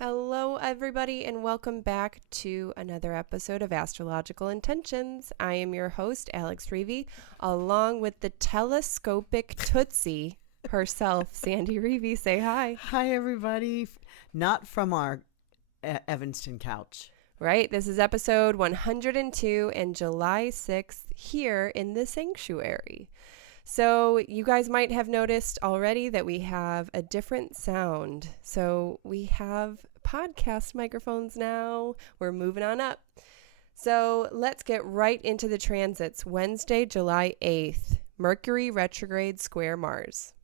Hello, everybody, and welcome back to another episode of Astrological Intentions. I am your host, Alex Reevy, along with the telescopic Tootsie herself, Sandy Reevy. Say hi. Hi, everybody. Not from our Evanston couch. Right, this is episode 102 and July 6th here in the sanctuary. So you guys might have noticed already that we have a different sound. So we have podcast microphones now. We're moving on up. So let's get right into the transits. Wednesday, July 8th, Mercury retrograde square Mars.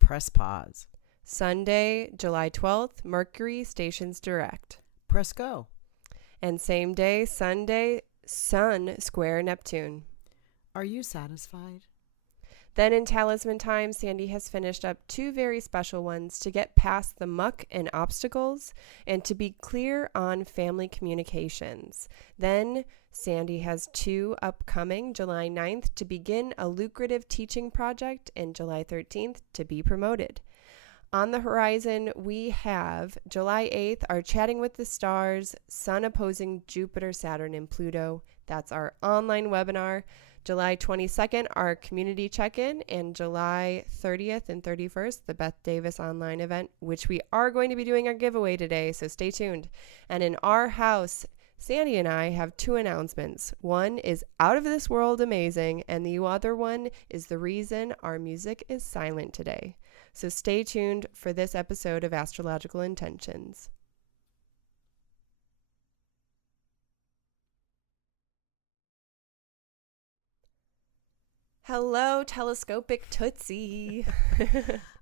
Press pause. Sunday, July 12th, Mercury stations direct. Press go. And same day, Sunday, Sun square Neptune. Are you satisfied? Then in Talisman Times, Sandy has finished up two very special ones to get past the muck and obstacles and to be clear on family communications. Then Sandy has two upcoming, July 9th to begin a lucrative teaching project and July 13th to be promoted. On the horizon, we have July 8th, our Chatting with the Stars, Sun opposing Jupiter, Saturn, and Pluto. That's our online webinar. July 22nd, our community check-in, and July 30th and 31st, the Beth Davis online event, which we are going to be doing our giveaway today, so stay tuned. And in our house, Sandy and I have two announcements. One is out of this world amazing, and the other one is the reason our music is silent today. So stay tuned for this episode of Astrological Intentions. Hello, telescopic Tootsie.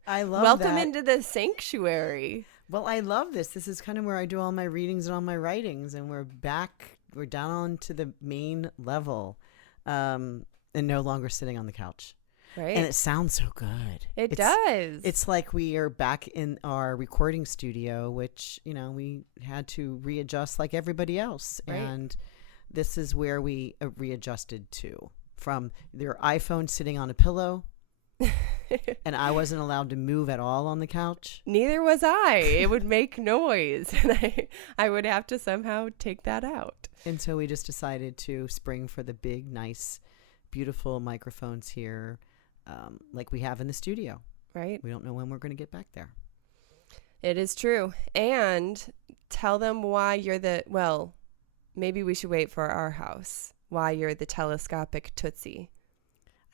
I love Welcome that. into the sanctuary. Well, I love this. This is kind of where I do all my readings and all my writings, and we're back. We're down on to the main level, and no longer sitting on the couch. Right. And it sounds so good. It does. It's like we are back in our recording studio, which, we had to readjust like everybody else. Right. And this is where we readjusted to. From their iPhone sitting on a pillow, and I wasn't allowed to move at all on the couch. Neither was I. It would make noise, and I would have to somehow take that out. And so we just decided to spring for the big, nice, beautiful microphones here, like we have in the studio. Right. We don't know when we're going to get back there. It is true. And tell them why maybe we should wait for our house. Why you're the telescopic Tootsie.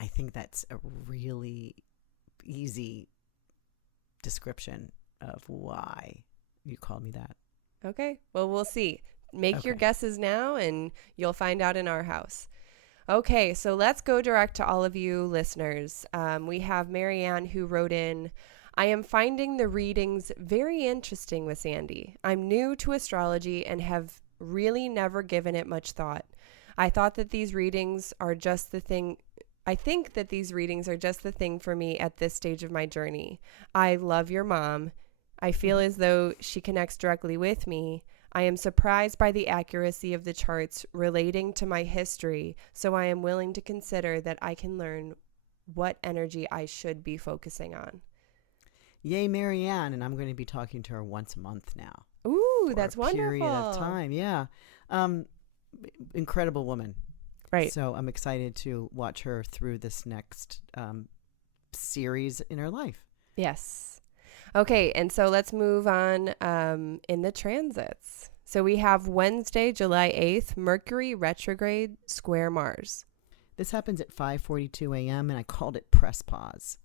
I think that's a really easy description of why you called me that. Okay. Well, we'll see. Make your guesses now and you'll find out in our house. Okay. So let's go direct to all of you listeners. We have Marianne who wrote in, I am finding the readings very interesting with Sandy. I'm new to astrology and have really never given it much thought. I think that these readings are just the thing for me at this stage of my journey. I love your mom. I feel as though she connects directly with me. I am surprised by the accuracy of the charts relating to my history, so I am willing to consider that I can learn what energy I should be focusing on. Yay, Marianne. And I'm going to be talking to her once a month now. Ooh, that's wonderful. Period of time. Yeah. Incredible woman. Right. So I'm excited to watch her through this next series in her life. Yes. Okay, and so let's move on in the transits. So we have Wednesday, July 8th, Mercury retrograde square Mars. This happens at 5:42 a.m. and I called it press pause.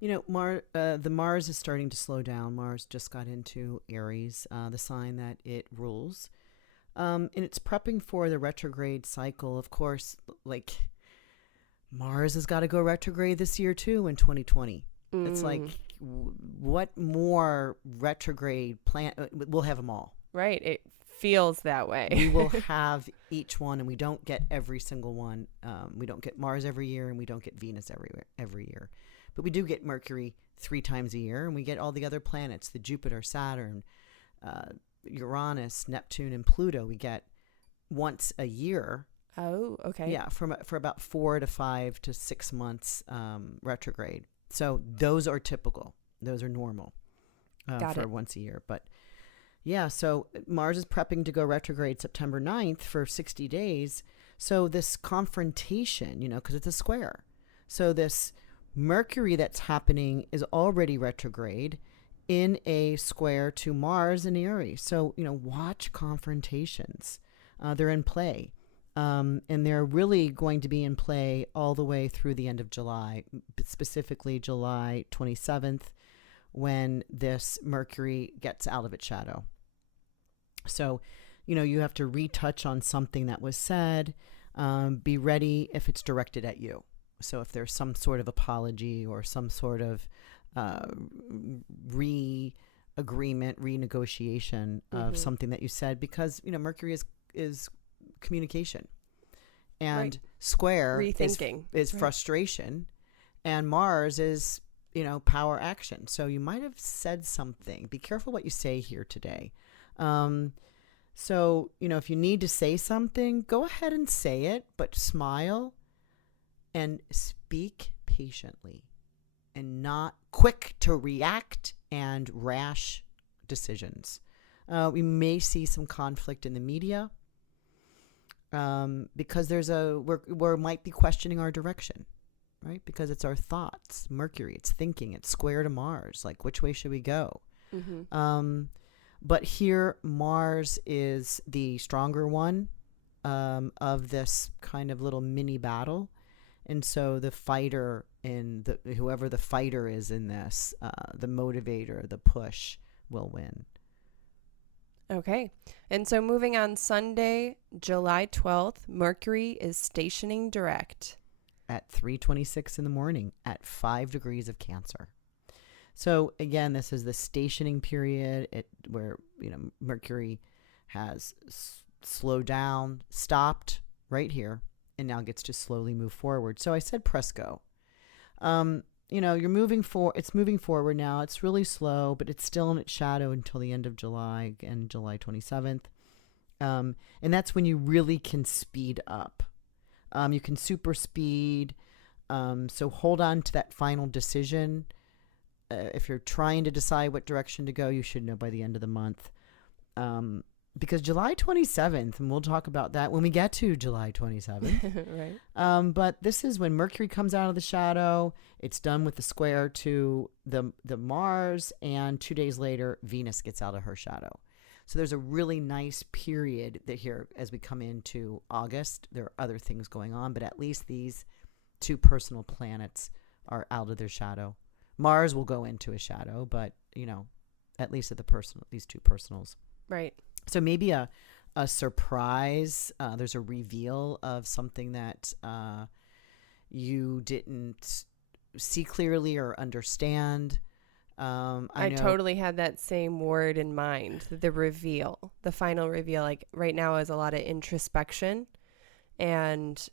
The Mars is starting to slow down. Mars just got into Aries, the sign that it rules. And it's prepping for the retrograde cycle. Of course, like Mars has got to go retrograde this year too in 2020. It's like, what more retrograde plan? We'll have them all. Right. It feels that way. We will have each one, and we don't get every single one. We don't get Mars every year, and we don't get Venus every year. But we do get Mercury 3 times a year, and we get all the other planets, the Jupiter, Saturn, Uranus, Neptune, and Pluto. We get once a year. Oh, okay. Yeah, for about 4 to 5 to 6 months retrograde. So those are typical. Those are normal. Got for it. once a year. But yeah, so Mars is prepping to go retrograde September 9th for 60 days. So this confrontation, because it's a square. So this Mercury that's happening is already retrograde in a square to Mars in Aries. So, watch confrontations. They're in play. And they're really going to be in play all the way through the end of July, specifically July 27th, when this Mercury gets out of its shadow. So, you have to retouch on something that was said. Be ready if it's directed at you. So if there's some sort of apology or some sort of re-agreement, renegotiation of something that you said, because, Mercury is communication. And square Rethinking is frustration. And Mars is, power action. So you might have said something. Be careful what you say here today. So, if you need to say something, go ahead and say it, but smile and speak patiently and not quick to react and rash decisions. We may see some conflict in the media because we might be questioning our direction, right? Because it's our thoughts. Mercury, it's thinking, it's square to Mars. Like, which way should we go? But here, Mars is the stronger one of this kind of little mini battle. And so the fighter whoever the fighter is in this, the motivator, the push, will win. Okay. And so moving on, Sunday, July 12th, Mercury is stationing direct At 3:26 in the morning at 5 degrees of Cancer. So again, this is the stationing period where, Mercury has slowed down, stopped right here, and now gets to slowly move forward. So I said press go. You're moving it's moving forward now. It's really slow, but it's still in its shadow until the end of July, again, July 27th. And that's when you really can speed up. You can super speed. So hold on to that final decision. If you're trying to decide what direction to go, you should know by the end of the month. Because July 27th, and we'll talk about that when we get to July 27th. right. But this is when Mercury comes out of the shadow. It's done with the square to the Mars, and 2 days later, Venus gets out of her shadow. So there's a really nice period that here as we come into August. There are other things going on, but at least these two personal planets are out of their shadow. Mars will go into a shadow, but, at least at these two personals. Right. So maybe a surprise. There's a reveal of something that you didn't see clearly or understand. I totally had that same word in mind, the reveal, the final reveal. Like right now is a lot of introspection and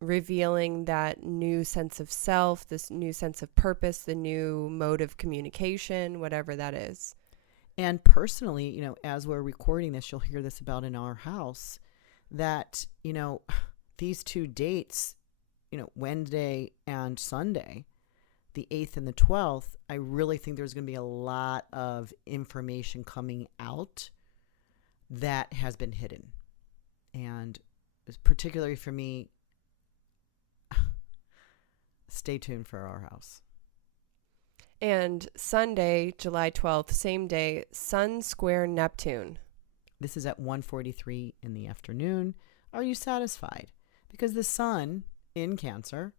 revealing that new sense of self, this new sense of purpose, the new mode of communication, whatever that is. And personally, as we're recording this, you'll hear this about in our house, that, these two dates, Wednesday and Sunday, the 8th and the 12th, I really think there's going to be a lot of information coming out that has been hidden. And particularly for me, stay tuned for our house. And Sunday, July 12th, same day, Sun square Neptune. This is at 1:43 in the afternoon. Are you satisfied? Because the sun in Cancer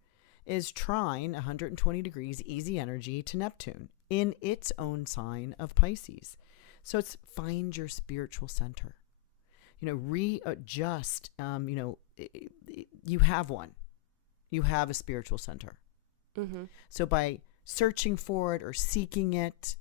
is trine 120 degrees easy energy to Neptune in its own sign of Pisces. So it's find your spiritual center. Readjust. You have one. You have a spiritual center. So by searching for it or seeking it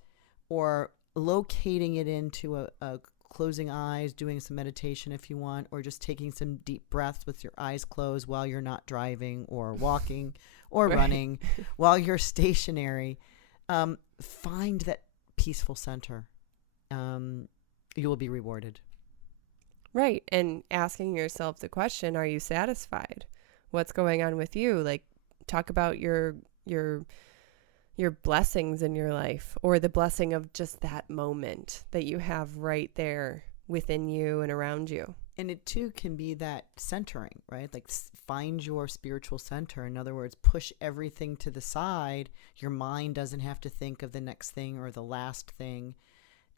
or locating it into a closing eyes, doing some meditation if you want, or just taking some deep breaths with your eyes closed while you're not driving or walking or running, while you're stationary, find that peaceful center. You will be rewarded. Right. And asking yourself the question, are you satisfied? What's going on with you? Like, talk about your your blessings in your life, or the blessing of just that moment that you have right there within you and around you. And it too can be that centering, right? Like find your spiritual center. In other words, push everything to the side. Your mind doesn't have to think of the next thing or the last thing.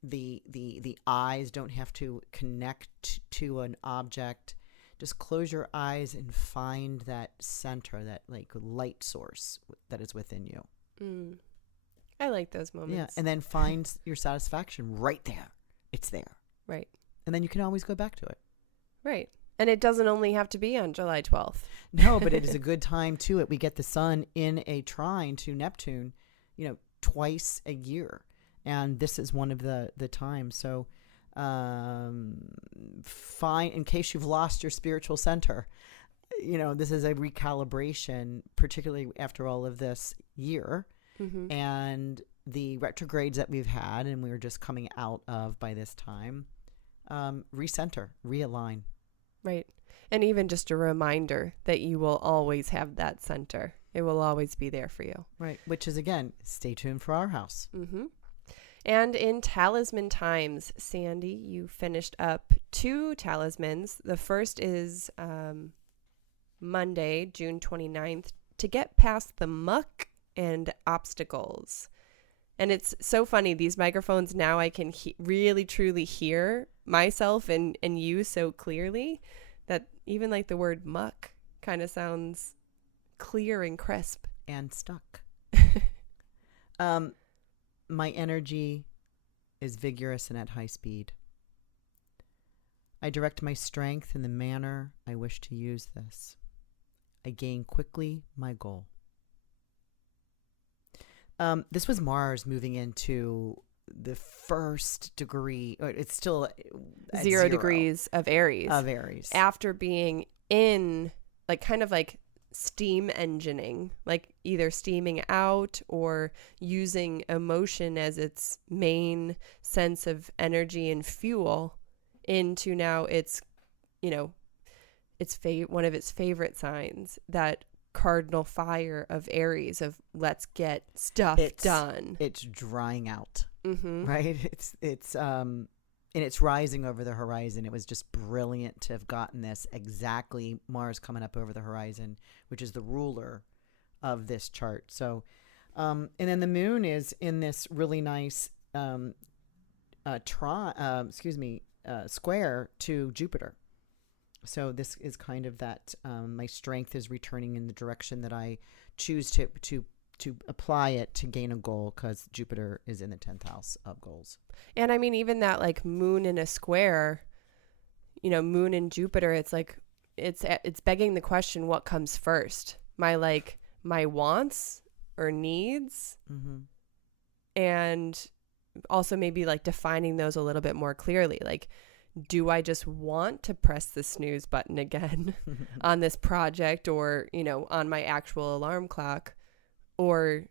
The eyes don't have to connect to an object. Just close your eyes and find that center, that like light source that is within you. I like those moments. Yeah, and then find your satisfaction right there. It's there. Right. And then you can always go back to it. Right. And it doesn't only have to be on July 12th. No, but it is a good time to it. We get the sun in a trine to Neptune, twice a year. And this is one of the times. So find, in case you've lost your spiritual center, this is a recalibration, particularly after all of this year. Mm-hmm. And the retrogrades that we've had and we were just coming out of by this time, recenter, realign. Right. And even just a reminder that you will always have that center. It will always be there for you. Right. Which is, again, stay tuned for our house. Mm-hmm. And in Talisman Times, Sandy, you finished up 2 talismans. The first is Monday, June 29th, to get past the muck and obstacles. And it's so funny, these microphones now I can really truly hear myself and you so clearly that even like the word muck kind of sounds clear and crisp. And stuck. My energy is vigorous and at high speed. I direct my strength in the manner I wish to use this. I gain quickly my goal. This was Mars moving into the first degree, or it's still at 0 degrees of Aries. After being in like kind of like steam engineing, like either steaming out or using emotion as its main sense of energy and fuel, into now it's, it's one of its favorite signs, that cardinal fire of Aries of let's get stuff done. It's drying out, mm-hmm. right? It's and it's rising over the horizon. It was just brilliant to have gotten this exactly Mars coming up over the horizon, which is the ruler of this chart. So, and then the moon is in this really nice square to Jupiter. So this is kind of that my strength is returning in the direction that I choose to apply it to gain a goal, because Jupiter is in the 10th house of goals. And I mean, even that like moon in a square, moon and Jupiter, it's like it's begging the question, what comes first? My wants or needs? Mm-hmm. And also maybe like defining those a little bit more clearly. Like, do I just want to press the snooze button again on this project, or, on my actual alarm clock? Or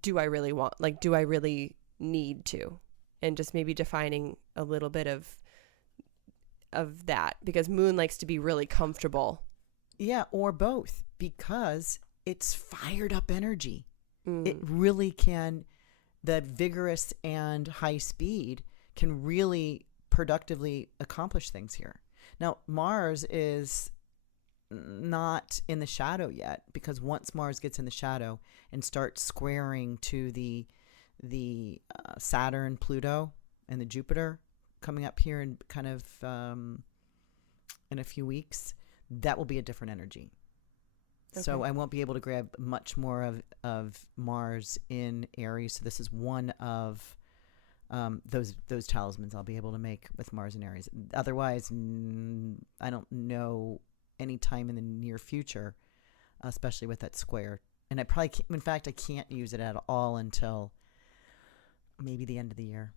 do I really need to? And just maybe defining a little bit of that, because moon likes to be really comfortable. Yeah, or both, because it's fired up energy. It really can, the vigorous and high speed can really productively accomplish things here. Now, Mars is not in the shadow yet, because once Mars gets in the shadow and starts squaring to the Saturn, Pluto, and the Jupiter coming up here in kind of in a few weeks, that will be a different energy. Okay. So I won't be able to grab much more of Mars in Aries. So this is one of those talismans I'll be able to make with Mars and Aries. Otherwise, I don't know any time in the near future, especially with that square. And I probably can't, in fact, I can't use it at all until maybe the end of the year.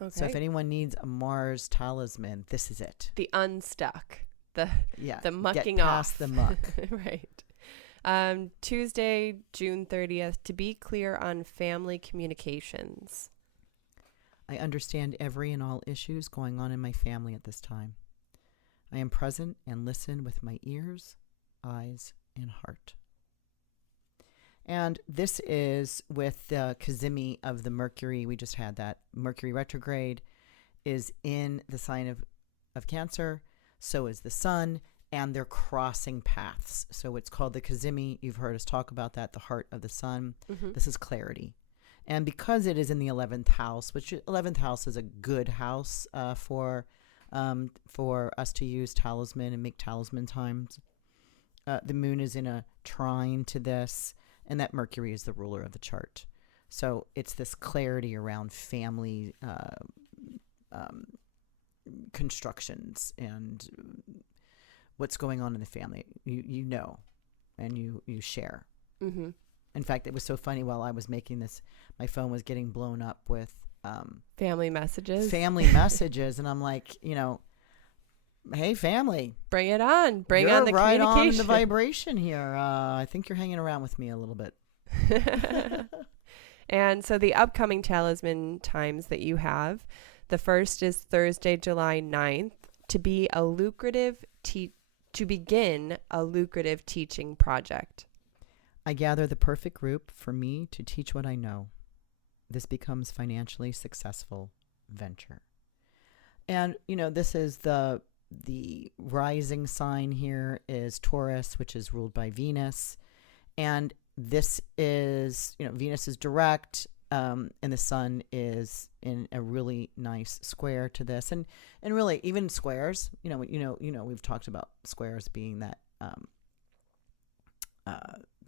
Okay. So if anyone needs a Mars talisman, this is it. The unstuck, the mucking get past off. The muck. Right. Tuesday, June 30th, to be clear on family communications. I understand every and all issues going on in my family at this time. I am present and listen with my ears, eyes, and heart. And this is with the Kazimi of the Mercury. We just had that. Mercury retrograde is in the sign of Cancer. So is the sun. And they're crossing paths. So it's called the Kazimi. You've heard us talk about that, the heart of the sun. Mm-hmm. This is clarity. And because it is in the 11th house, which 11th house is a good house for us to use talisman and make talisman times, the moon is in a trine to this, and that Mercury is the ruler of the chart. So it's this clarity around family constructions and what's going on in the family. You know, and you share. Mm-hmm. In fact, it was so funny while I was making this, my phone was getting blown up with family messages. And I'm like, hey, family, bring it on. Bring you're on the right communication. on the vibration here. I think you're hanging around with me a little bit. And so the upcoming talisman times that you have, the first is Thursday, July 9th, to begin a lucrative teaching project. I gather the perfect group for me to teach what I know. This becomes financially successful venture. And, this is the rising sign here is Taurus, which is ruled by Venus. And this is, Venus is direct, and the sun is in a really nice square to this. And really, even squares, we've talked about squares being that,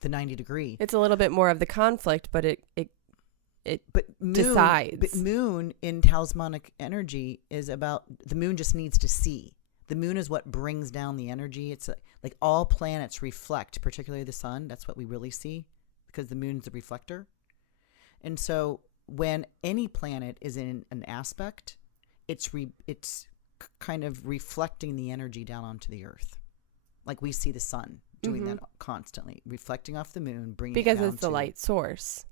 the 90 degree. It's a little bit more of the conflict, but it decides. But moon in talismanic energy is about, the moon just needs to see. The moon is what brings down the energy. It's like all planets reflect, particularly the sun. That's what we really see because the moon's the reflector. And so when any planet is in an aspect, it's kind of reflecting the energy down onto the earth. Like we see the sun doing that constantly, reflecting off the moon, bringing because it down it's the light source.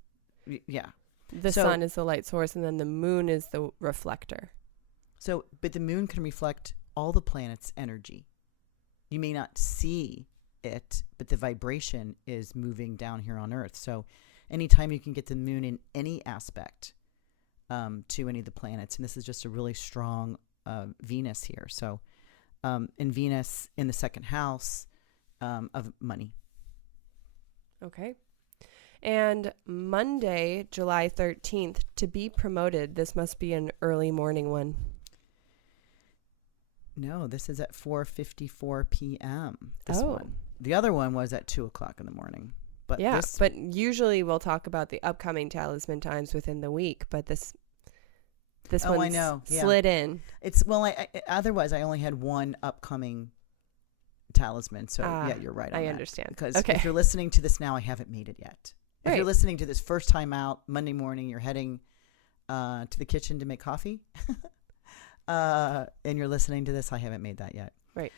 Yeah. The sun is the light source, and then the moon is the reflector. So, but the moon can reflect all the planets' energy. You may not see it, but the vibration is moving down here on Earth. So anytime you can get the moon in any aspect to any of the planets, and this is just a really strong Venus here. So in Venus in the second house of money. Okay. And Monday, July 13th, to be promoted, this must be an early morning one. No, this is at 4:54 p.m. This Oh. one. The other one was at 2 o'clock in the morning. But yeah, but usually we'll talk about the upcoming talisman times within the week, but this one's I know. Yeah. slid in. It's otherwise I only had one upcoming talisman. So yeah, you're right on I that. Understand. Because okay. if you're listening to this now, I haven't made it yet. If Right. you're listening to this first time out Monday morning, you're heading to the kitchen to make coffee, and you're listening to this, I haven't made that yet. Right.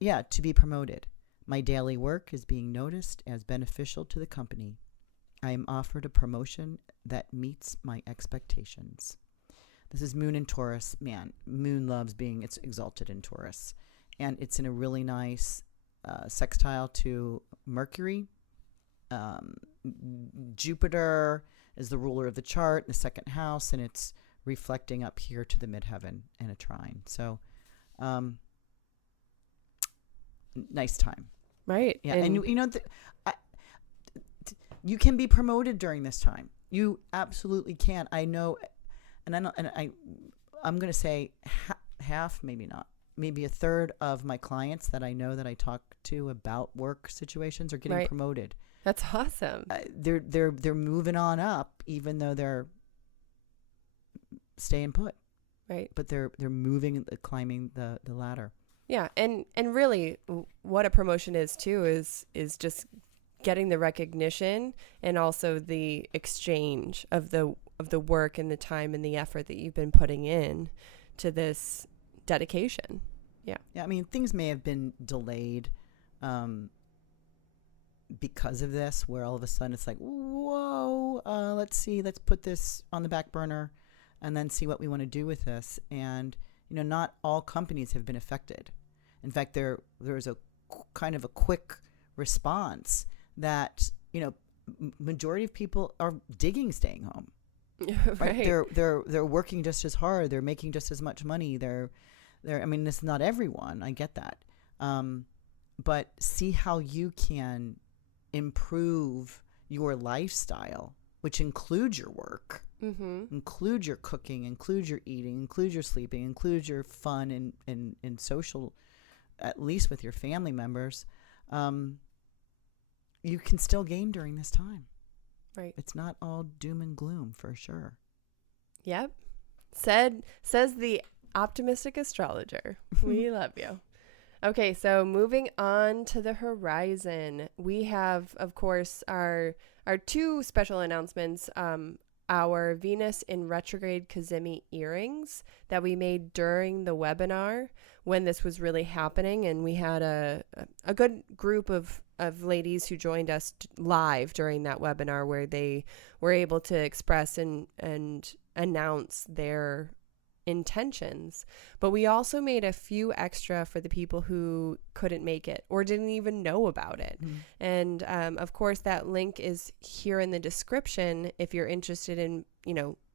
Yeah, to be promoted. My daily work is being noticed as beneficial to the company. I am offered a promotion that meets my expectations. This is Moon in Taurus. Man, Moon loves being it's exalted in Taurus. And it's in a really nice sextile to Mercury. Jupiter is the ruler of the chart in the second house, and it's reflecting up here to the midheaven in a trine. So nice time. Right. Yeah, and you can be promoted during this time. You absolutely can. I know, I'm going to say half, maybe not, maybe a third of my clients that I know that I talk to about work situations are getting promoted. That's awesome. They're moving on up, even though they're staying put. Right. But they're moving, climbing the ladder. Yeah, and really, what a promotion is too is just getting the recognition and also the exchange of the work and the time and the effort that you've been putting in to this dedication. Yeah. Yeah. I mean, things may have been delayed because of this, where all of a sudden it's like, whoa, let's put this on the back burner and then see what we want to do with this. And, not all companies have been affected. In fact, there's a kind of a quick response that majority of people are digging staying home. Right. They're working just as hard. They're making just as much money. I mean, this is not everyone. I get that. But see how you can improve your lifestyle, which includes your work, includes your cooking, includes your eating, includes your sleeping, includes your fun and social, at least with your family members. You can still game during this time. Right. It's not all doom and gloom, for sure. Yep. Says the optimistic astrologer. We love you. Okay, so moving on to the horizon, we have, of course, our two special announcements. Our Venus in retrograde Kazemi earrings that we made during the webinar when this was really happening, and we had a good group of ladies who joined us live during that webinar where they were able to express and announce their intentions. But we also made a few extra for the people who couldn't make it or didn't even know about it. And of course that link is here in the description if you're interested in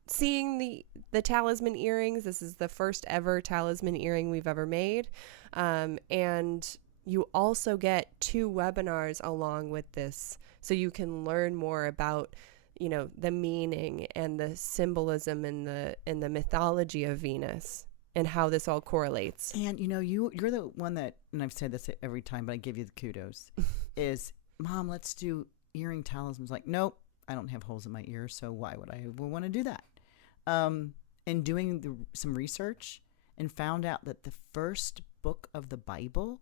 seeing the talisman earrings. This is the first ever talisman earring we've ever made, and you also get 2 webinars along with this, so you can learn more about the meaning and the symbolism and the mythology of Venus and how this all correlates. And you're the one that, and I've said this every time, but I give you the kudos, is, Mom, let's do earring talismans. Like, nope, I don't have holes in my ears, so why would I want to do that? And doing some research, and found out that the first book of the Bible,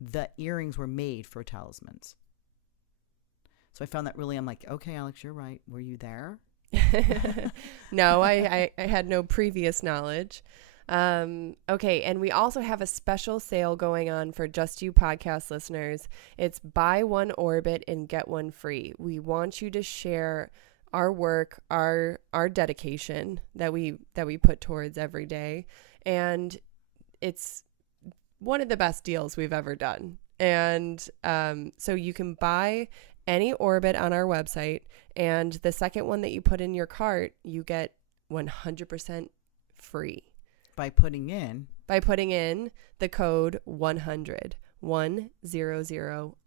the earrings were made for talismans. So I found that I'm like, okay, Alex, you're right. Were you there? No, I had no previous knowledge. Okay, and we also have a special sale going on for Just You podcast listeners. It's buy one orbit and get one free. We want you to share our work, our dedication that we put towards every day, and it's one of the best deals we've ever done. And so you can buy any orbit on our website, and the second one that you put in your cart, you get 100% free by putting in the code 100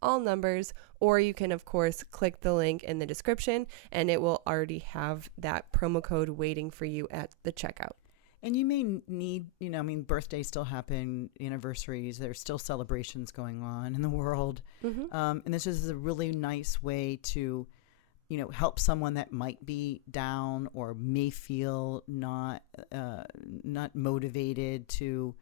all numbers, or you can of course click the link in the description and it will already have that promo code waiting for you at the checkout. And you may need, birthdays still happen, anniversaries, there's still celebrations going on in the world. And this is a really nice way to, help someone that might be down or may feel not motivated to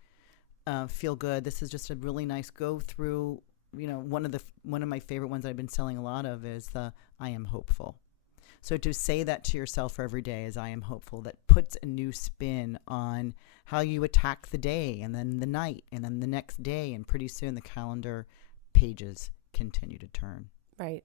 feel good. This is just a really nice go through. One of my favorite ones I've been selling a lot of is the I am hopeful. So to say that to yourself every day is I am hopeful, that puts a new spin on how you attack the day and then the night and then the next day. And pretty soon the calendar pages continue to turn. Right.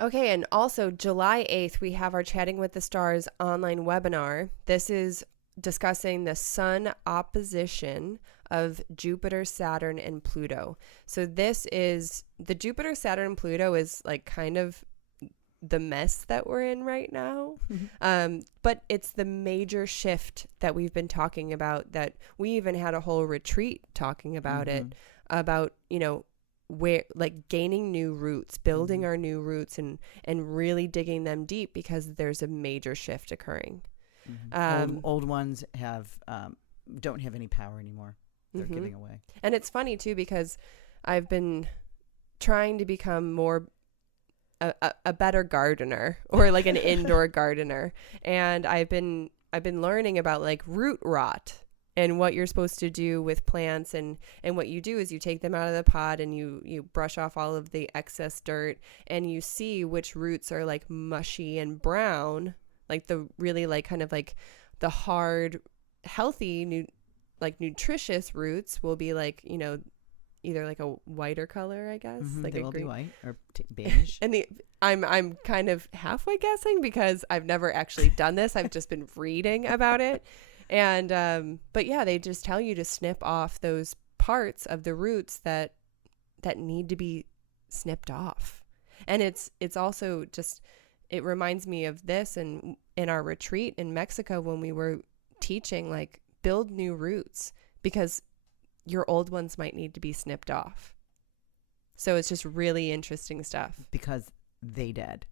Okay. And also July 8th, we have our Chatting with the Stars online webinar. This is discussing the sun opposition of Jupiter, Saturn, and Pluto. So this is the Jupiter, Saturn, and Pluto is like kind of the mess that we're in right now. But it's the major shift that we've been talking about, that we even had a whole retreat talking about it, about, where like gaining new roots, building our new roots and really digging them deep, because there's a major shift occurring. Old ones don't have any power anymore. They're giving away. And it's funny too, because I've been trying to become more a better gardener, or like an indoor gardener. And I've been learning about like root rot and what you're supposed to do with plants. And what you do is you take them out of the pot and you brush off all of the excess dirt, and you see which roots are like mushy and brown, like the really like kind of like the hard, healthy, nutritious roots will be like, either like a whiter color, I guess. Like they a will green. Be white or beige. And I'm kind of halfway guessing, because I've never actually done this. I've just been reading about it. And but yeah, they just tell you to snip off those parts of the roots that need to be snipped off. And it's also just, it reminds me of this, and in our retreat in Mexico when we were teaching, like, build new roots because your old ones might need to be snipped off. So it's just really interesting stuff. Because they dead.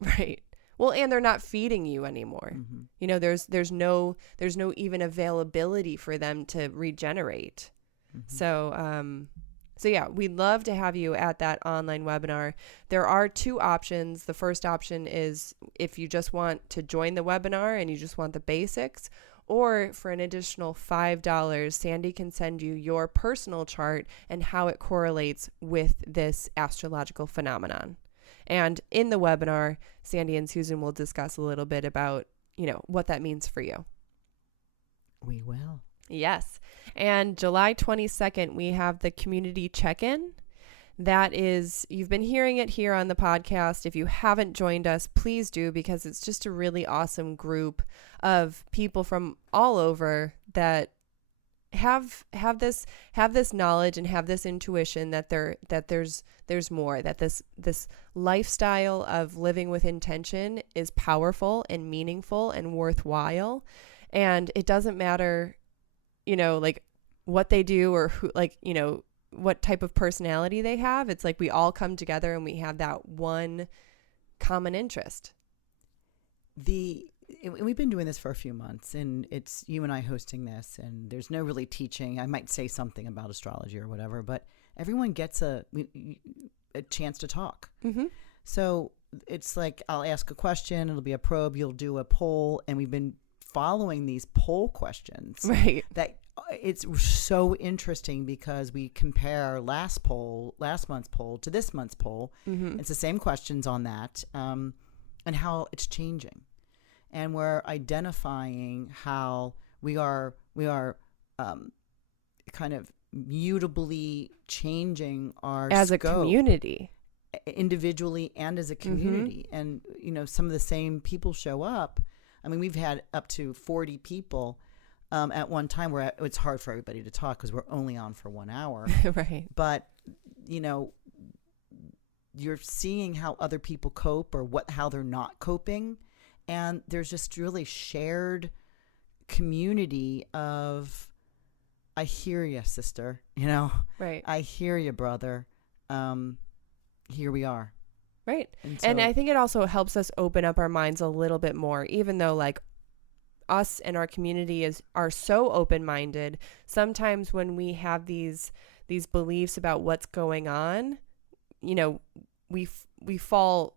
Right. Well, and they're not feeding you anymore. Mm-hmm. You know, there's no even availability for them to regenerate. Mm-hmm. So yeah, we'd love to have you at that online webinar. There are two options. The first option is if you just want to join the webinar and you just want the basics, or for an additional $5, Sandy can send you your personal chart and how it correlates with this astrological phenomenon. And in the webinar, Sandy and Susan will discuss a little bit about, you know, what that means for you. We will. Yes. And July 22nd, we have the community check-in. That is, you've been hearing it here on the podcast. If you haven't joined us, please do, because it's just a really awesome group of people from all over that have this knowledge and have this intuition that there's more, that this lifestyle of living with intention is powerful and meaningful and worthwhile. And it doesn't matter, you know, like what they do or who, like, you know, what type of personality they have. It's like we all come together and we have that one common interest. We've been doing this for a few months, and it's you and I hosting this, and there's no really teaching. I might say something about astrology or whatever, but everyone gets a chance to talk. Mm-hmm. So it's like I'll ask a question, it'll be a probe, you'll do a poll, and we've been following these poll questions. Right. That it's so interesting because we compare last month's poll to this month's poll. Mm-hmm. It's the same questions on that, and how it's changing. And we're identifying how we are kind of mutably changing our as scope, a community, individually and as a community. Mm-hmm. And, you know, some of the same people show up. I mean, we've had up to 40 people at one time where it's hard for everybody to talk because we're only on for 1 hour. Right. But, you know, you're seeing how other people cope or how they're not coping. And there's just really shared community of, I hear you, sister, you know, right. I hear you, brother. Here we are. Right. And I think it also helps us open up our minds a little bit more, even though like us and our community are so open-minded. Sometimes when we have these beliefs about what's going on, you know, we fall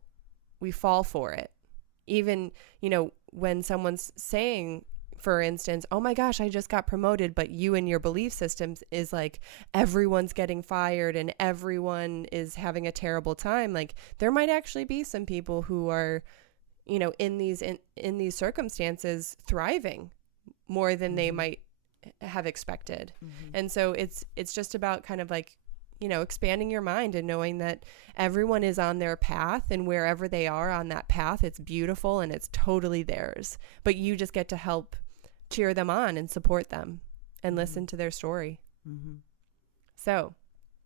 for it. Even, you know, when someone's saying, for instance, oh my gosh, I just got promoted, but you and your belief systems is like everyone's getting fired and everyone is having a terrible time. Like there might actually be some people who are, you know, in these circumstances thriving more than they might have expected. Mm-hmm. And so it's just about kind of like, you know, expanding your mind and knowing that everyone is on their path, and wherever they are on that path, it's beautiful and it's totally theirs. But you just get to help cheer them on and support them and listen to their story. Mm-hmm. So,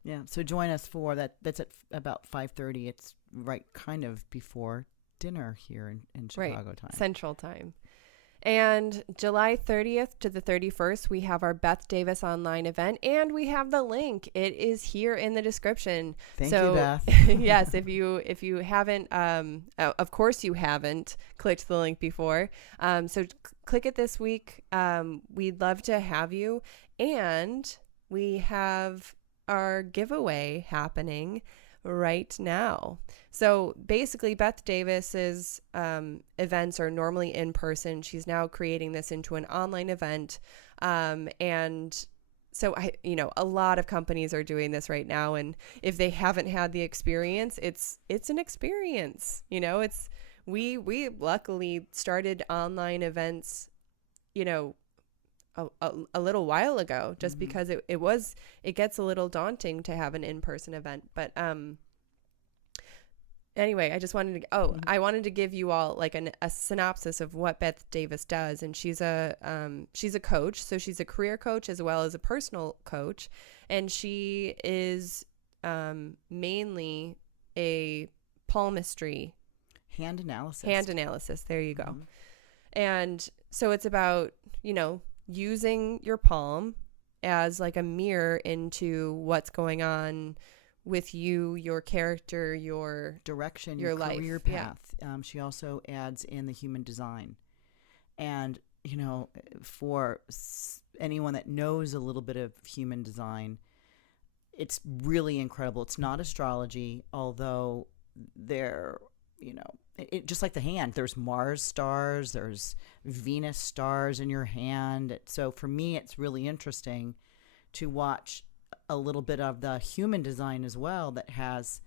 yeah. So join us for that. That's at about 5:30. It's right kind of before dinner here in Chicago time. Central time. And July 30th to the 31st, we have our Beth Davis online event, and we have the link. It is here in the description. Thank you, Beth. Yes, if you haven't, of course you haven't clicked the link before. So click it this week. We'd love to have you. And we have our giveaway happening right now. So basically Beth Davis's events are normally in person. She's now creating this into an online event. And so a lot of companies are doing this right now. And if they haven't had the experience, it's an experience. You know, we luckily started online events, you know, a little while ago, just because it gets a little daunting to have an in-person event. But anyway, I just wanted to I wanted to give you all like a synopsis of what Beth Davis does. And she's a coach, so she's a career coach as well as a personal coach, and she is mainly a palmistry. Hand analysis. Hand analysis. There you go. Mm-hmm. And so it's about, using your palm as like a mirror into what's going on with you, your character, your direction, your life, career path. Yeah. She also adds in the human design. And, for anyone that knows a little bit of human design, it's really incredible. It's not astrology, although there, just like the hand, there's Mars stars, there's Venus stars in your hand. So for me, it's really interesting to watch a little bit of the human design as well that has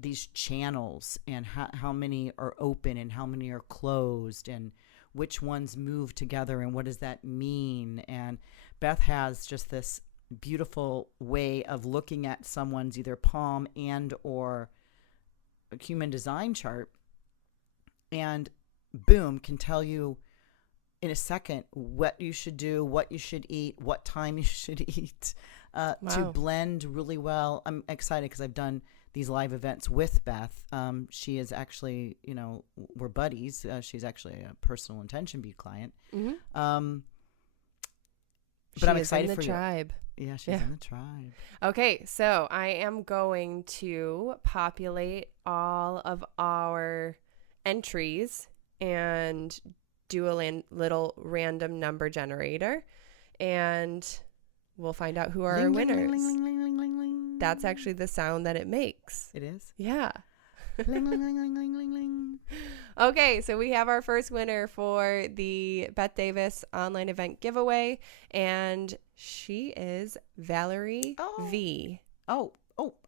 these channels and how many are open and how many are closed and which ones move together and what does that mean. And Beth has just this beautiful way of looking at someone's either palm and or a human design chart and boom, can tell you in a second what you should do, what you should eat, what time you should eat, to blend really well. I'm excited because I've done these live events with Beth. She is actually, we're buddies. She's actually a personal intention bead client. Mm-hmm. But I'm excited in the for tribe. you. Yeah, she's in the tribe. Okay, so I am going to populate all of our entries and do a little random number generator, and we'll find out who are our winners. That's actually the sound that it makes. It is? Yeah. Ling, ling, ling, ling, ling, ling, ling. Okay, so we have our first winner for the Beth Davis online event giveaway, and she is Valerie V. Oh,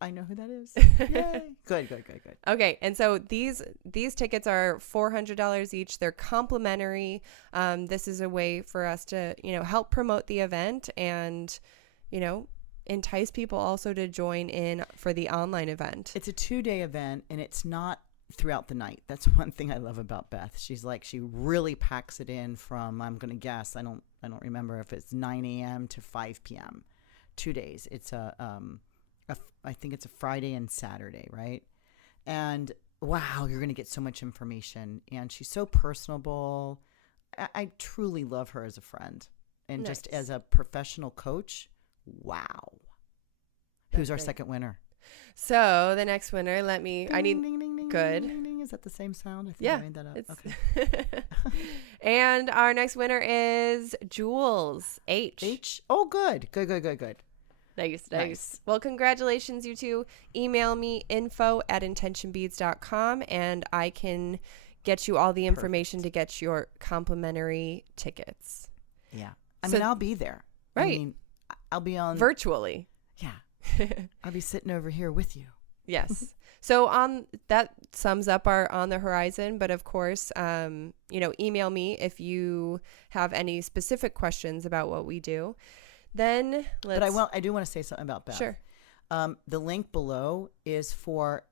I know who that is. Yay. Good. Okay, and so these tickets are $400 each. They're complimentary. This is a way for us to, help promote the event and, entice people also to join in for the online event. It's a 2-day event, and it's not throughout the night. That's one thing I love about Beth. She's like, she really packs it in from, I'm going to guess, I don't remember if it's 9 a.m. to 5 p.m. 2 days. It's I think it's a Friday and Saturday, right? And wow, you're going to get so much information. And she's so personable. I truly love her as a friend. And nice. Just as a professional coach, wow. Who's our second winner? So the next winner, I need, ding, ding, ding, good. Ding, ding, ding. Is that the same sound? I think yeah. I made that up. Okay. And our next winner is Jules H. Oh, good. Good. Nice. Well, congratulations, you two. Email me info@intentionbeads.com and I can get you all the information to get your complimentary tickets. Yeah. I'll be there. Right. I'll be on virtually. Yeah. I'll be sitting over here with you. Yes. So that sums up our On the Horizon. But of course, email me if you have any specific questions about what we do. Then I do want to say something about Beth. Sure. The link below is for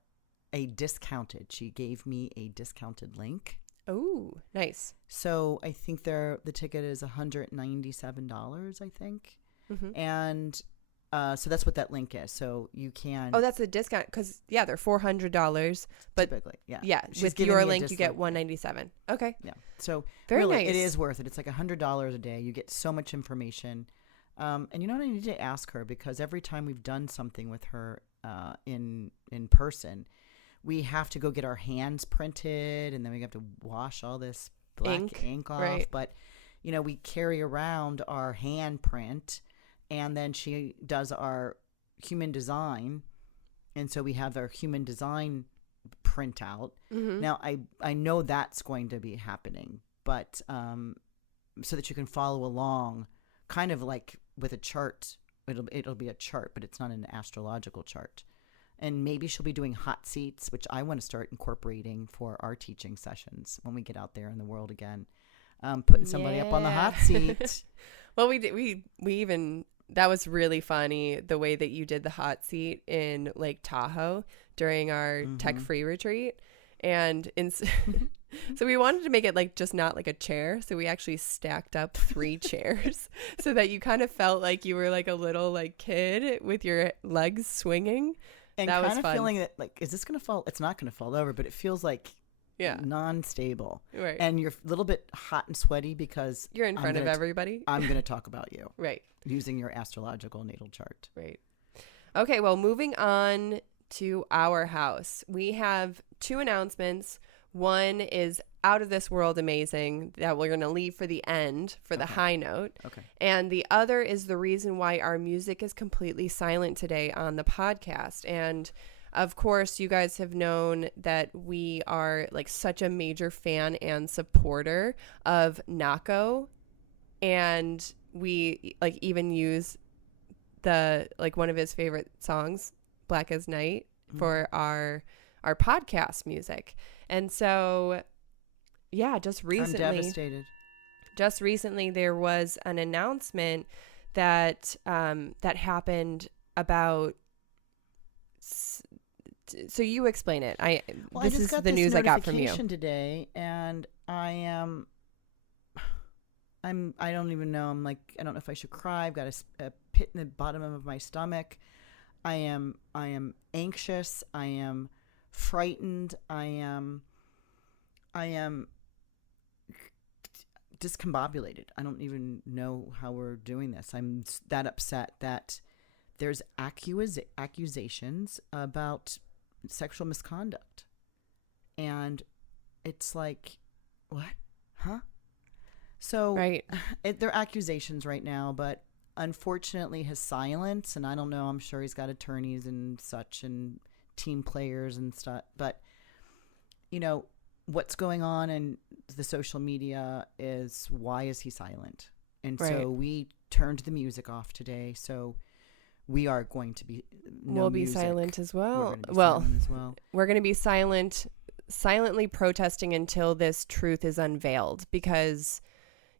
a discounted. She gave me a discounted link. Oh, nice. So I think the ticket is $197, I think. Mm-hmm. And so that's what that link is. So you can. Oh, that's a discount because they're $400. But typically, yeah. Yeah, with your link you get $197. Okay. Yeah. So very really, nice. it is worth it. It's like $100 a day. You get so much information. And you know what, I need to ask her, because every time we've done something with her in person, we have to go get our hands printed, and then we have to wash all this black ink off. Right. But, we carry around our hand print, and then she does our human design. And so we have our human design printout. Mm-hmm. Now, I know that's going to be happening, but so that you can follow along kind of like with a chart. It'll be a chart, but it's not an astrological chart. And maybe she'll be doing hot seats, which I want to start incorporating for our teaching sessions when we get out there in the world again. Putting somebody up on the hot seat. Well, we even, that was really funny, the way that you did the hot seat in Lake Tahoe during our tech-free retreat. And so we wanted to make it like just not like a chair. So we actually stacked up 3 chairs so that you kind of felt like you were like a little like kid with your legs swinging. And that was kind of fun. feeling that, like, is this going to fall? It's not going to fall over, but it feels like non-stable. Right. And you're a little bit hot and sweaty because you're in front of everybody. I'm going to talk about you. Right. Using your astrological natal chart. Right. Okay, well, moving on to our house. We have 2 announcements. One is out of this world amazing that we're going to leave for the end for the high note. Okay. And the other is the reason why our music is completely silent today on the podcast. And of course, you guys have known that we are like such a major fan and supporter of Nako. And we like even use the like one of his favorite songs, Black as Night, for our podcast music. And so just recently, I'm devastated. Just recently there was an announcement that that happened about so you explain it. This is the news I got from you today, and I don't even know. I'm like, I don't know if I should cry. I've got a pit in the bottom of my stomach. I am anxious. I am frightened. I am discombobulated. I don't even know how we're doing this. I'm that upset that there's accusations about sexual misconduct. And it's like, what? Huh? So right. They're accusations right now, but unfortunately his silence, and I don't know, I'm sure he's got attorneys and such and team players and stuff, but you know, what's going on in the social media is, why is he silent? And so we turned the music off today. So we are going to be we'll be silent as well. We're going to be silently protesting until this truth is unveiled, because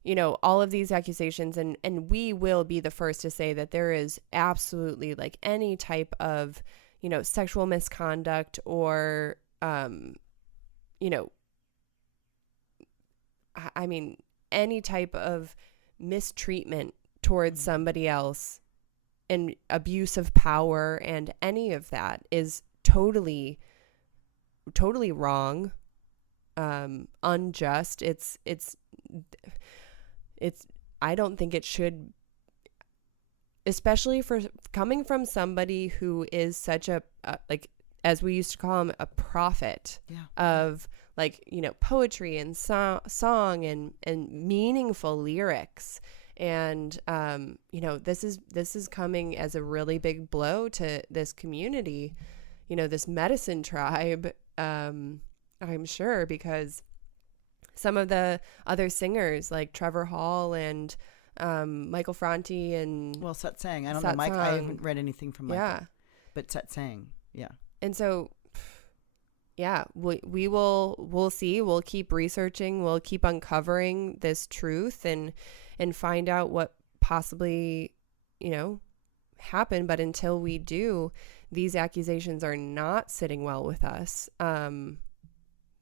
you know, all of these accusations, and we will be the first to say that there is absolutely like any type of, you know, sexual misconduct or, you know, I mean, any type of mistreatment towards somebody else and abuse of power and any of that is totally wrong, unjust. It's I don't think it should, especially for coming from somebody who is such a like, as we used to call him, a prophet of like, you know, poetry and song and meaningful lyrics. And, you know, this is coming as a really big blow to this community, you know, this medicine tribe, I'm sure, because some of the other singers like Trevor Hall and Michael Franti and Sat Sang. I don't know, Mike. I haven't read anything from Michael, but Sat Sang, And so, we'll see. We'll keep researching. We'll keep uncovering this truth and find out what possibly, you know, happened. But until we do, these accusations are not sitting well with us,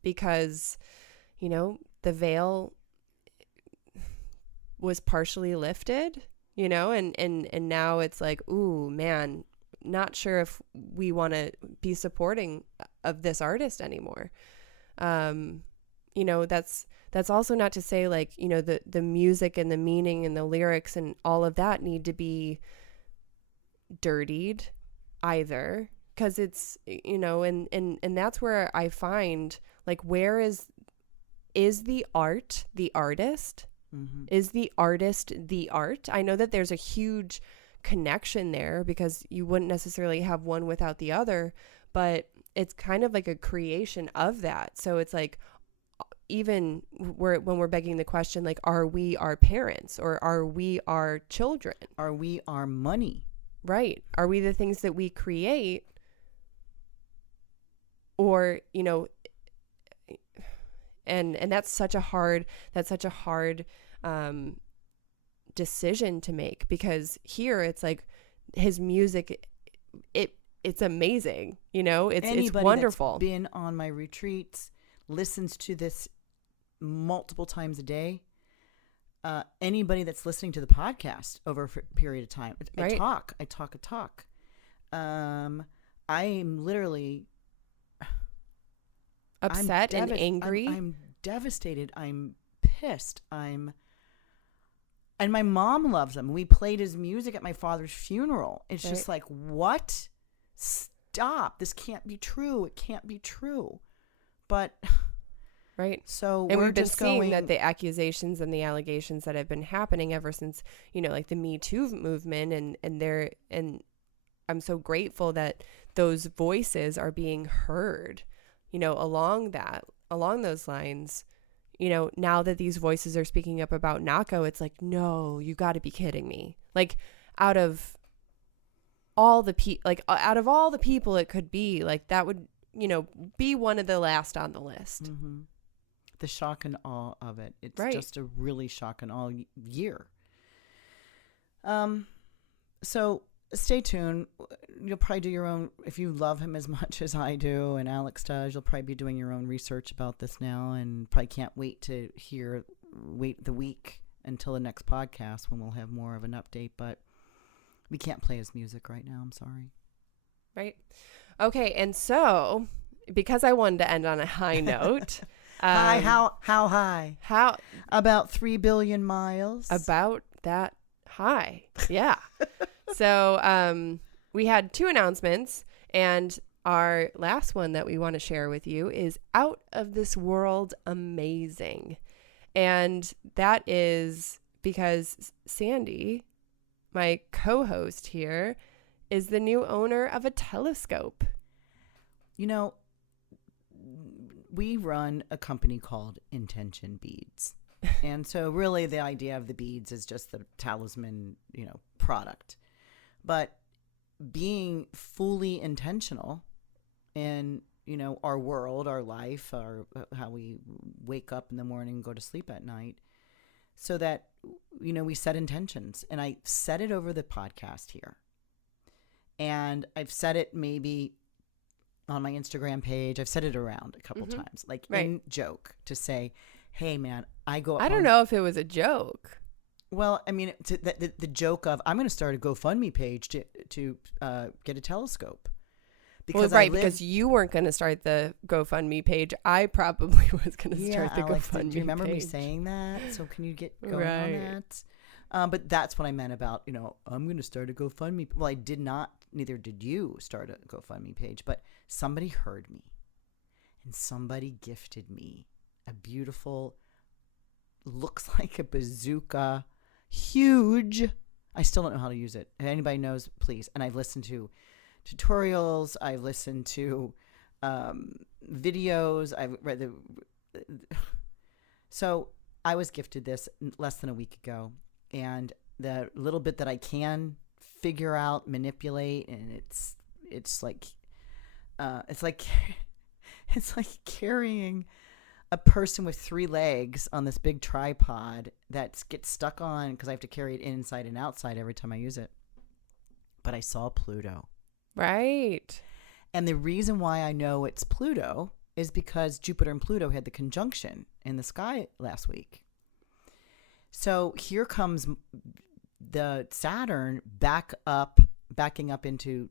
because, you know, the veil was partially lifted, you know, and now it's like, ooh, man, not sure if we want to be supporting of this artist anymore. You know, that's also not to say like, you know, the music and the meaning and the lyrics and all of that need to be dirtied either, because it's, you know, and that's where I find like, where is the art the artist? Mm-hmm. Is the artist the art? I know that there's a huge connection there, because you wouldn't necessarily have one without the other, but it's kind of like a creation of that. So it's like, even when we're begging the question, like, are we our parents, or are we our children? Are we our money? Right. Are we the things that we create? Or, you know, and that's such a hard decision to make, because here it's like his music, it's amazing, you know, it's wonderful. That's been on my retreats, listens to this multiple times a day. Anybody that's listening to the podcast over a period of time, I talk. I'm literally Upset and angry. I'm devastated. I'm pissed. And my mom loves him. We played his music at my father's funeral. It's just like, what? Stop. This can't be true. It can't be true. But right. So and we're we've been just seeing going, that the accusations and the allegations that have been happening ever since, like the Me Too movement and I'm so grateful that those voices are being heard, along those lines. Now that these voices are speaking up about Nako, it's like, no, you got to be kidding me. Like, out of all the people it could be, like, that would, be one of the last on the list. Mm-hmm. The shock and awe of it. It's just a really shock and awe year. So stay tuned. You'll probably do your own, if you love him as much as I do and Alex does, you'll probably be doing your own research about this now, and probably can't wait to wait the week until the next podcast when we'll have more of an update. But we can't play his music right now. I'm sorry. Right. Okay. And so, because I wanted to end on a high note. High, how high? How? About 3 billion miles. About that high. Yeah. So we had 2 announcements, and our last one that we want to share with you is Out of This World Amazing. And that is because Sandy, my co-host here, is the new owner of a telescope. We run a company called Intention Beads. And so really the idea of the beads is just the Talisman, product. But being fully intentional in, our world, our life, how we wake up in the morning and go to sleep at night, so that, we set intentions. And I set it over the podcast here. And I've said it maybe on my Instagram page. I've said it around a couple times, like in joke, to say, hey, man, I don't know if it was a joke. Well, I mean, the joke of, I'm going to start a GoFundMe page to get a telescope. Because because you weren't going to start the GoFundMe page. I probably was going to start the Alex, GoFundMe page. Do you remember me saying that? So can you get going on that? But that's what I meant about, I'm going to start a GoFundMe. Well, I did not, neither did you start a GoFundMe page, but somebody heard me and somebody gifted me a beautiful, looks like a bazooka, huge. I still don't know how to use it. If anybody knows, please. And I've listened to tutorials. I've listened to videos. I've read So I was gifted this less than a week ago, and the little bit that I can figure out, manipulate, and it's like carrying a person with 3 legs on this big tripod that gets stuck on because I have to carry it inside and outside every time I use it. But I saw Pluto. Right. And the reason why I know it's Pluto is because Jupiter and Pluto had the conjunction in the sky last week. So here comes the Saturn backing up into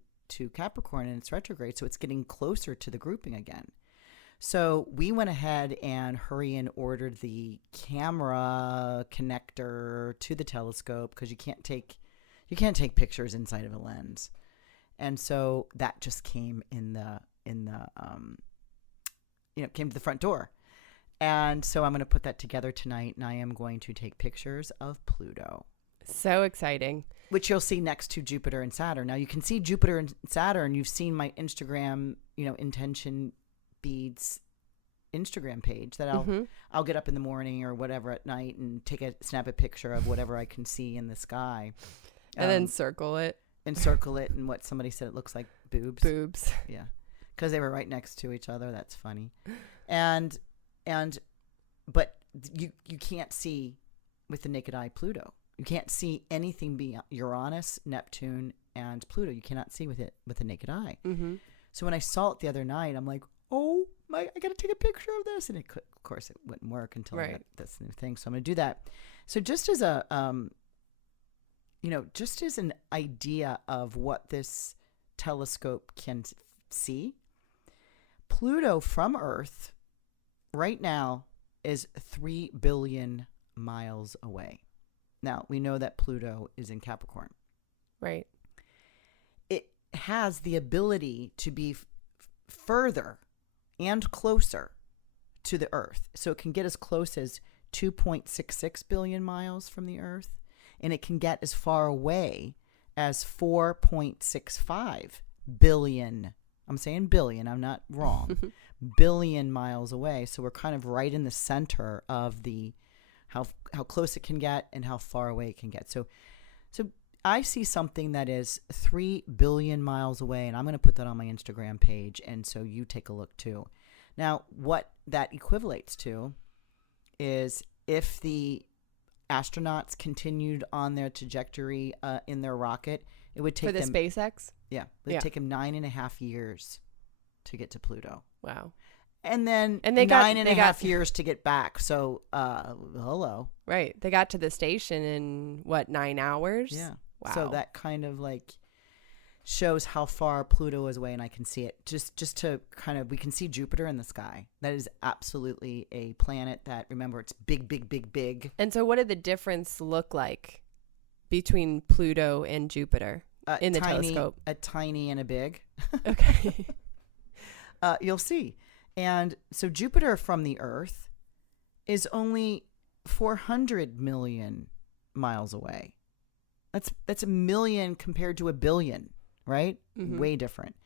Capricorn in its retrograde. So it's getting closer to the grouping again. So we went ahead and ordered the camera connector to the telescope, because you can't take pictures inside of a lens. And so that just came came to the front door. And so I'm going to put that together tonight, and I am going to take pictures of Pluto. So exciting. Which you'll see next to Jupiter and Saturn. Now you can see Jupiter and Saturn. You've seen my Instagram, Intention Beads Instagram page that I'll get up in the morning or whatever at night and snap a picture of whatever I can see in the sky. And then circle it. And what somebody said, it looks like boobs. Boobs. Yeah. Because they were right next to each other. That's funny. But you can't see with the naked eye Pluto. You can't see anything beyond Uranus, Neptune, and Pluto. You cannot see with the naked eye. Mm-hmm. So when I saw it the other night, I'm like, oh my, I got to take a picture of this. And of course it wouldn't work until I got this new thing. So I'm going to do that. So just as just as an idea of what this telescope can see, Pluto from Earth right now is 3 billion miles away. Now, we know that Pluto is in Capricorn. Right. It has the ability to be further and closer to the Earth. So it can get as close as 2.66 billion miles from the Earth, and it can get as far away as 4.65 billion. I'm saying billion, I'm not wrong. Billion miles away. So we're kind of right in the center of the how close it can get and how far away it can get. So I see something that is 3 billion miles away, and I'm going to put that on my Instagram page, and so you take a look too. Now, what that equivalates to is if the astronauts continued on their trajectory in their rocket, it would take for the them SpaceX. Yeah, it would take them 9.5 years to get to Pluto. Wow. And then they nine and a half years to get back. So, hello. Right. They got to the station in, 9 hours? Yeah. Wow. So that kind of like shows how far Pluto is away, and I can see it. Just to kind of, we can see Jupiter in the sky. That is absolutely a planet that, remember, it's big, big, big, big. And so what did the difference look like between Pluto and Jupiter in the telescope? A tiny and a big. Okay. You'll see. And so Jupiter from the Earth is only 400 million miles away. That's a million compared to a billion, right? Mm-hmm. Way different.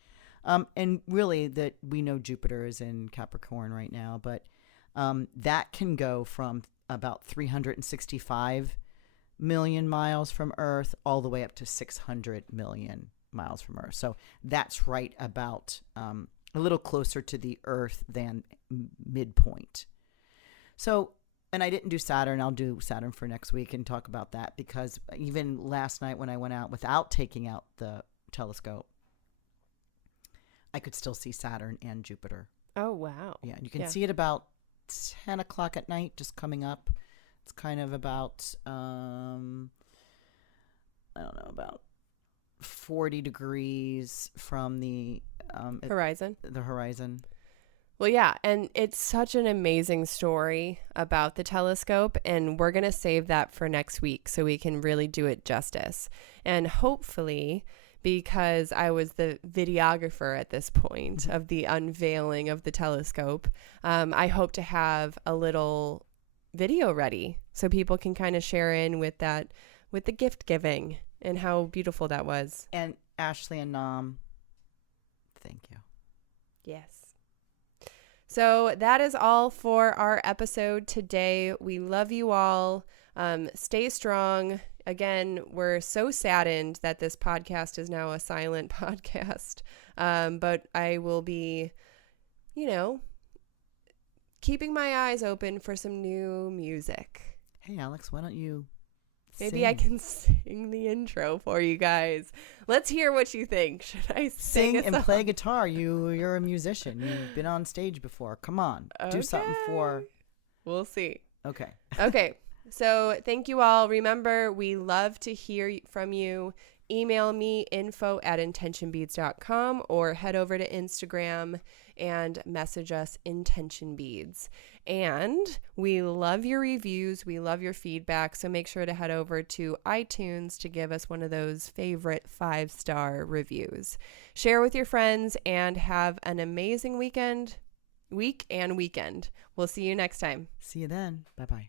And really, that we know Jupiter is in Capricorn right now, but that can go from about 365 million miles from Earth all the way up to 600 million miles from Earth. So that's right about a little closer to the Earth than midpoint. So, and I didn't do Saturn. I'll do Saturn for next week and talk about that, because even last night when I went out without taking out the telescope, I could still see Saturn and Jupiter. Oh, wow. Yeah, you can see it about 10 o'clock at night, just coming up. It's kind of about, I don't know, about 40 degrees from the horizon. The horizon. Well, yeah, and it's such an amazing story about the telescope, and we're going to save that for next week so we can really do it justice. And hopefully, because I was the videographer at this point of the unveiling of the telescope, I hope to have a little video ready so people can kind of share in with that, with the gift giving and how beautiful that was. And Ashley and Nam, thank you. Yes. So that is all for our episode today. We love you all. Stay strong. Again, we're so saddened that this podcast is now a silent podcast. But I will be, keeping my eyes open for some new music. Hey, Alex, why don't you Maybe I can sing the intro for you guys. Let's hear what you think. Should I sing and play guitar? You're a musician. You've been on stage before. Come on. Okay. Do something for... We'll see. Okay. Okay. So thank you all. Remember, we love to hear from you. Email me info@intentionbeads.com or head over to Instagram and message us intentionbeads. And we love your reviews. We love your feedback. So make sure to head over to iTunes to give us one of those favorite 5-star reviews. Share with your friends and have an amazing week and weekend. We'll see you next time. See you then. Bye-bye.